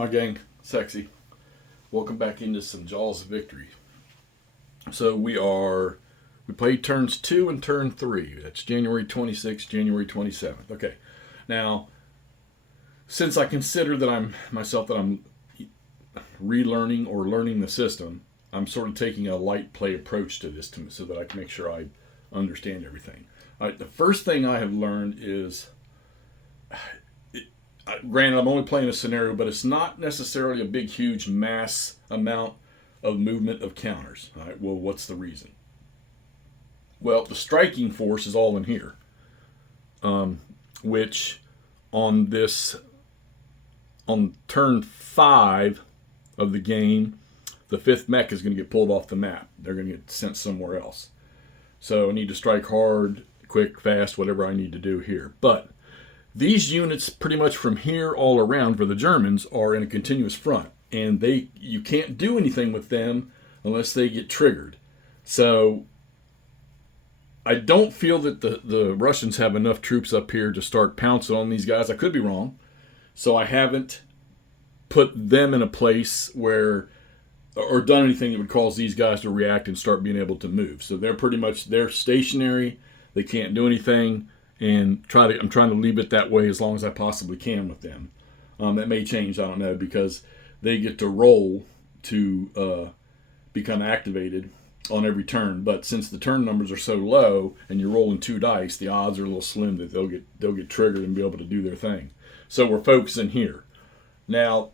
Hi, gang. Sexy. Welcome back into some Jaws of Victory. So we played turns 2 and turn 3. That's January 26th, January 27th. Okay. Now, since I consider that I'm relearning or learning the system, I'm sort of taking a light play approach to this so that I can make sure I understand everything. All right, the first thing I have learned is granted, I'm only playing a scenario, but it's not necessarily a big, huge mass amount of movement of counters. All right, well, what's the reason? Well, the striking force is all in here, which on turn 5 of the game, the 5th mech is going to get pulled off the map. They're going to get sent somewhere else. So I need to strike hard, quick, fast, whatever I need to do here. But these units pretty much from here all around for the Germans are in a continuous front. And you can't do anything with them unless they get triggered. So I don't feel that the Russians have enough troops up here to start pouncing on these guys. I could be wrong. So I haven't put them in a place where or done anything that would cause these guys to react and start being able to move. So they're stationary. They can't do anything, and I'm trying to leave it that way as long as I possibly can with them. That may change, I don't know, because they get to roll to become activated on every turn. But since the turn numbers are so low and you're rolling 2 dice, the odds are a little slim that they'll get triggered and be able to do their thing. So we're focusing here. Now,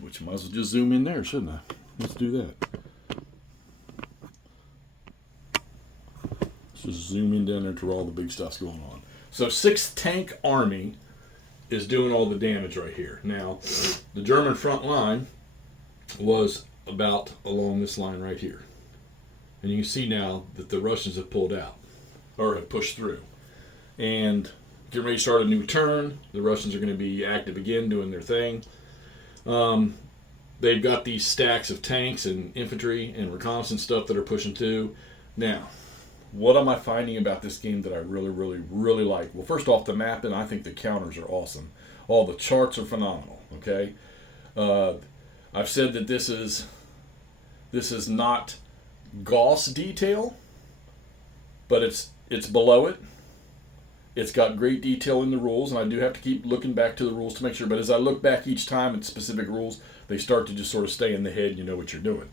which I might as well just zoom in there, shouldn't I? Let's do that. Let's just zoom in down there to where all the big stuff's going on. So 6 tank army is doing all the damage right here. Now, the German front line was about along this line right here. And you can see now that the Russians have pulled out, or have pushed through. And getting ready to start a new turn. The Russians are going to be active again, doing their thing. They've got these stacks of tanks and infantry and reconnaissance stuff that are pushing through. Now, what am I finding about this game that I really, really, really like? Well, first off, the map, and I think the counters are awesome. All the charts are phenomenal, okay? I've said that this is not Gauss detail, but it's below it. It's got great detail in the rules, and I do have to keep looking back to the rules to make sure. But as I look back each time at specific rules, they start to just sort of stay in the head. You know what you're doing.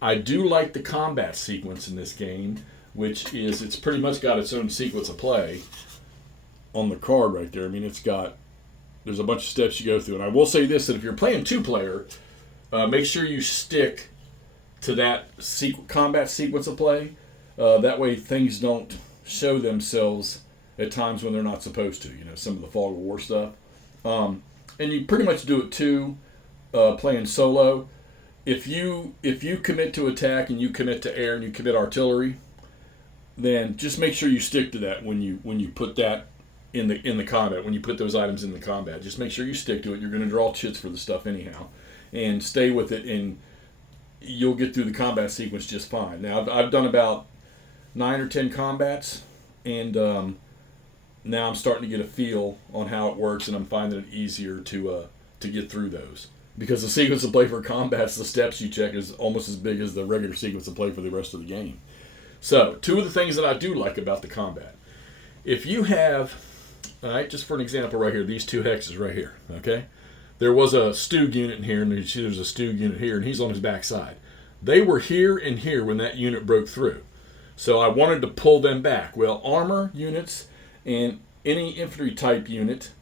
I do like the combat sequence in this game, which is it's pretty much got its own sequence of play on the card right there. I mean, there's a bunch of steps you go through. And I will say this, that if you're playing 2-player, make sure you stick to that combat sequence of play. That way things don't show themselves at times when they're not supposed to, some of the fog of war stuff. And you pretty much do it too, playing solo. If you commit to attack and you commit to air and you commit artillery, then just make sure you stick to that when you put that in the combat, when you put those items in the combat. Just make sure you stick to it. You're going to draw chits for the stuff anyhow. And stay with it, and you'll get through the combat sequence just fine. Now, I've done about 9 or 10 combats, and now I'm starting to get a feel on how it works, and I'm finding it easier to get through those. Because the sequence of play for combats, the steps you check, is almost as big as the regular sequence of play for the rest of the game. So, 2 of the things that I do like about the combat. If you have, all right, just for an example right here, these 2 hexes right here, okay? There was a Stug unit in here, and you see there's a Stug unit here, and he's on his backside. They were here and here when that unit broke through. So I wanted to pull them back. Well, armor units and any infantry type unit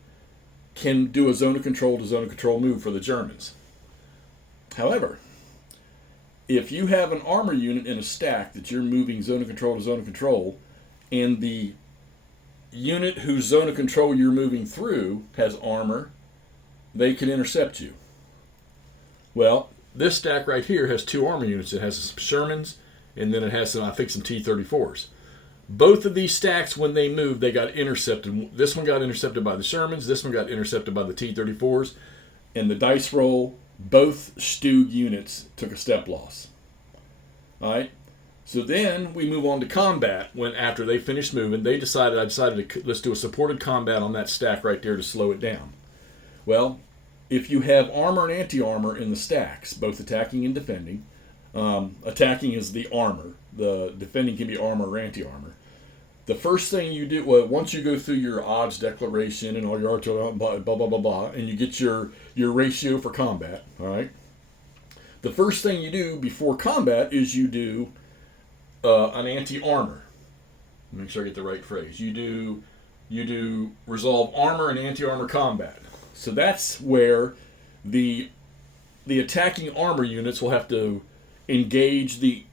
can do a zone of control to zone of control move for the Germans. However, if you have an armor unit in a stack that you're moving zone of control to zone of control, and the unit whose zone of control you're moving through has armor, they can intercept you. Well, this stack right here has 2 armor units. It has some Shermans, and then it has some T-34s. Both of these stacks, when they moved, they got intercepted. This one got intercepted by the Shermans. This one got intercepted by the T-34s. And the dice roll, both Stug units took a step loss. All right? So then we move on to combat. When after they finished moving, I decided to let's do a supported combat on that stack right there to slow it down. Well, if you have armor and anti-armor in the stacks, both attacking and defending, attacking is the armor. The defending can be armor or anti-armor. The first thing you do, well, once you go through your odds declaration and all your blah blah blah blah blah, and you get your ratio for combat, all right. The first thing you do before combat is you do an anti-armor. Make sure I get the right phrase. You do resolve armor and anti-armor combat. So that's where the attacking armor units will have to engage the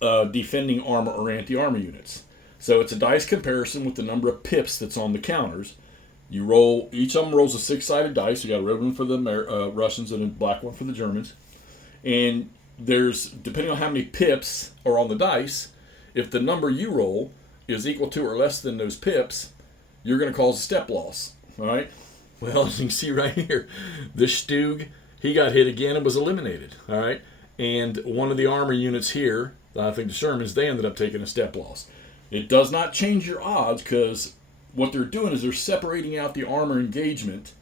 defending armor or anti-armor units. So it's a dice comparison with the number of pips that's on the counters. You roll, each of them rolls a 6-sided dice. You got a red one for the Russians and a black one for the Germans. And there's, depending on how many pips are on the dice, if the number you roll is equal to or less than those pips, you're going to cause a step loss. All right? Well, as you can see right here, this Stug, he got hit again and was eliminated. All right? And one of the armor units here, I think the Shermans, they ended up taking a step loss. It does not change your odds because what they're doing is they're separating out the armor engagement.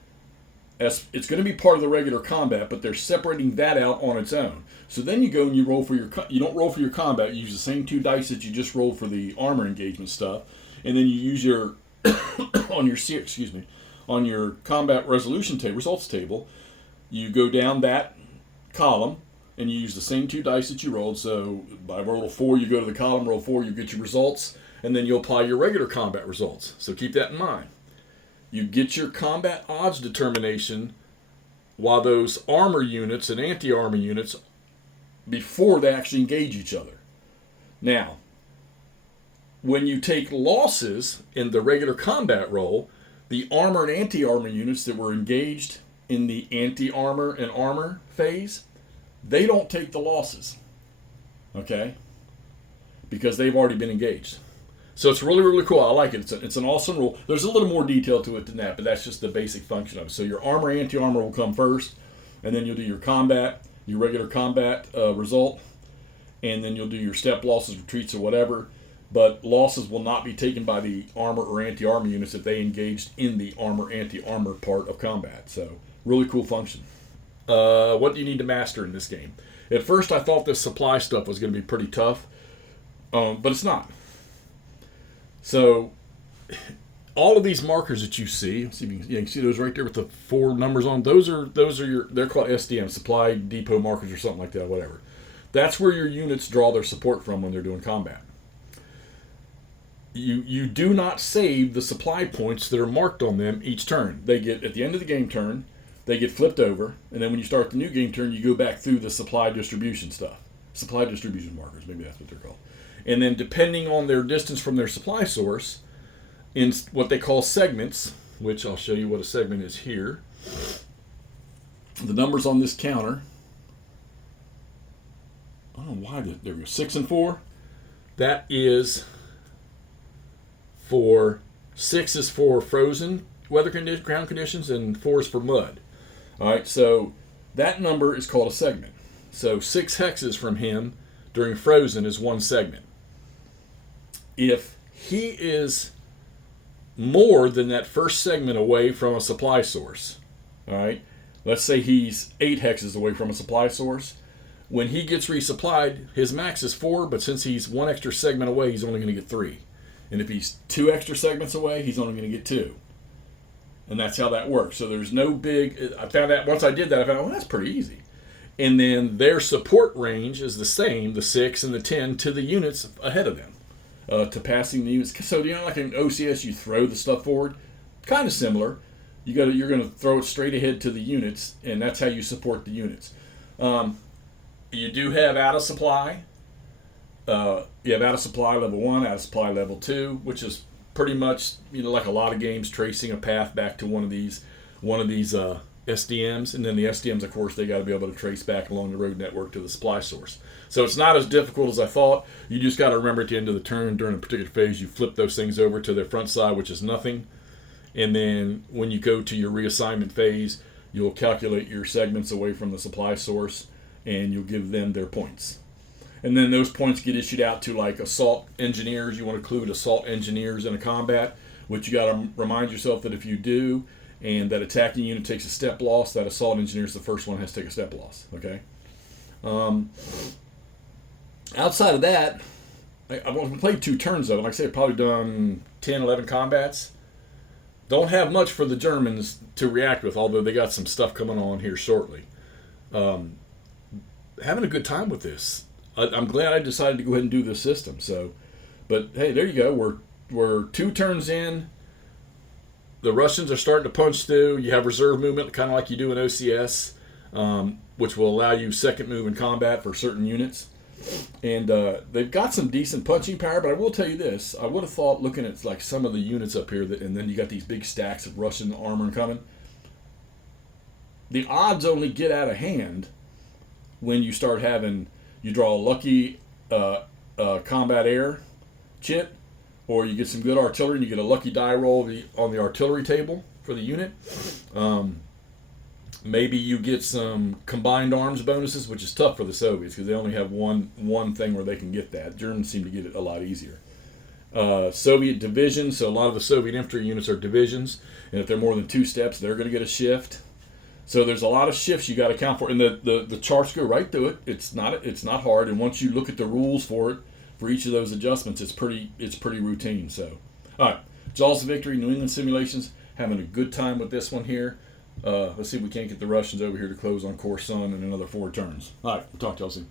As it's going to be part of the regular combat, but they're separating that out on its own. So then you go and you roll for you don't roll for your combat. You use the same 2 dice that you just rolled for the armor engagement stuff, and then you use your on your combat resolution table, results table. You go down that column and you use the same 2 dice that you rolled. So by roll 4, you go to the column, roll 4, you get your results, and then you'll apply your regular combat results. So keep that in mind. You get your combat odds determination while those armor units and anti-armor units before they actually engage each other. Now, when you take losses in the regular combat roll, the armor and anti-armor units that were engaged in the anti-armor and armor phase, they don't take the losses, okay? Because they've already been engaged. So it's really, really cool. I like it. It's an awesome rule. There's a little more detail to it than that, but that's just the basic function of it. So your armor, anti-armor will come first, and then you'll do your combat, your regular combat result, and then you'll do your step losses, retreats, or whatever. But losses will not be taken by the armor or anti-armor units if they engaged in the armor, anti-armor part of combat. So really cool function. What do you need to master in this game? At first, I thought this supply stuff was going to be pretty tough, but it's not. So, all of these markers that you see you can see those right there with the 4 numbers on. Those are they're called SDM, supply depot markers or something like that, whatever. That's where your units draw their support from when they're doing combat. You do not save the supply points that are marked on them each turn. They get at the end of the game turn, they get flipped over, and then when you start the new game turn, you go back through the supply distribution stuff. Supply distribution markers, maybe that's what they're called. And then depending on their distance from their supply source, in what they call segments, which I'll show you what a segment is here. The numbers on this counter, I don't know why, there we go, 6 and 4. That is for, 6 is for frozen ground conditions, and 4 is for mud. All right, so that number is called a segment. So 6 hexes from him during frozen is 1 segment. If he is more than that first segment away from a supply source, all right, let's say he's 8 hexes away from a supply source, when he gets resupplied, his max is 4, but since he's 1 extra segment away, he's only going to get 3. And if he's 2 extra segments away, he's only going to get 2. And that's how that works. So there's no big, I found out, once I did that, I found out, well, that's pretty easy. And then their support range is the same, the 6 and the 10, to the units ahead of them. To passing the units. So like in OCS, you throw the stuff forward. Kind of similar. You're going to throw it straight ahead to the units, and that's how you support the units. You do have out of supply. You have out of supply level 1, out of supply level 2, which is pretty much like a lot of games, tracing a path back to one of these SDMs, and then the SDMs, of course, they got to be able to trace back along the road network to the supply source. So it's not as difficult as I thought. You just got to remember at the end of the turn, during a particular phase, you flip those things over to their front side, which is nothing. And then when you go to your reassignment phase, you'll calculate your segments away from the supply source, and you'll give them their points. And then those points get issued out to like assault engineers. You want to include assault engineers in a combat, which you got to remind yourself that if you do, and that attacking unit takes a step loss, that assault engineer is the first one that has to take a step loss. Okay. Outside of that, I've played 2 turns though. Like I say, I've probably done 10, 11 combats. Don't have much for the Germans to react with, although they got some stuff coming on here shortly. Having a good time with this. I'm glad I decided to go ahead and do this system. So, but hey, there you go. We're 2 turns in. The Russians are starting to punch through. You have reserve movement, kind of like you do in OCS, which will allow you second move in combat for certain units. And they've got some decent punching power, but I will tell you this. I would have thought, looking at like some of the units up here, and then you got these big stacks of Russian armor coming, the odds only get out of hand when you start having, you draw a lucky combat air chit, or you get some good artillery and you get a lucky die roll on the artillery table for the unit. Maybe you get some combined arms bonuses, which is tough for the Soviets because they only have one thing where they can get that. Germans seem to get it a lot easier. Soviet divisions, so a lot of the Soviet infantry units are divisions, and if they're more than 2 steps, they're going to get a shift. So there's a lot of shifts you got to account for, and the charts go right through it. It's not hard, and once you look at the rules for it, for each of those adjustments, it's pretty routine. So, all right, Jaws of Victory, New England Simulations, having a good time with this one here. Let's see if we can't get the Russians over here to close on Coruscant in another 4 turns. All right, we'll talk to y'all soon.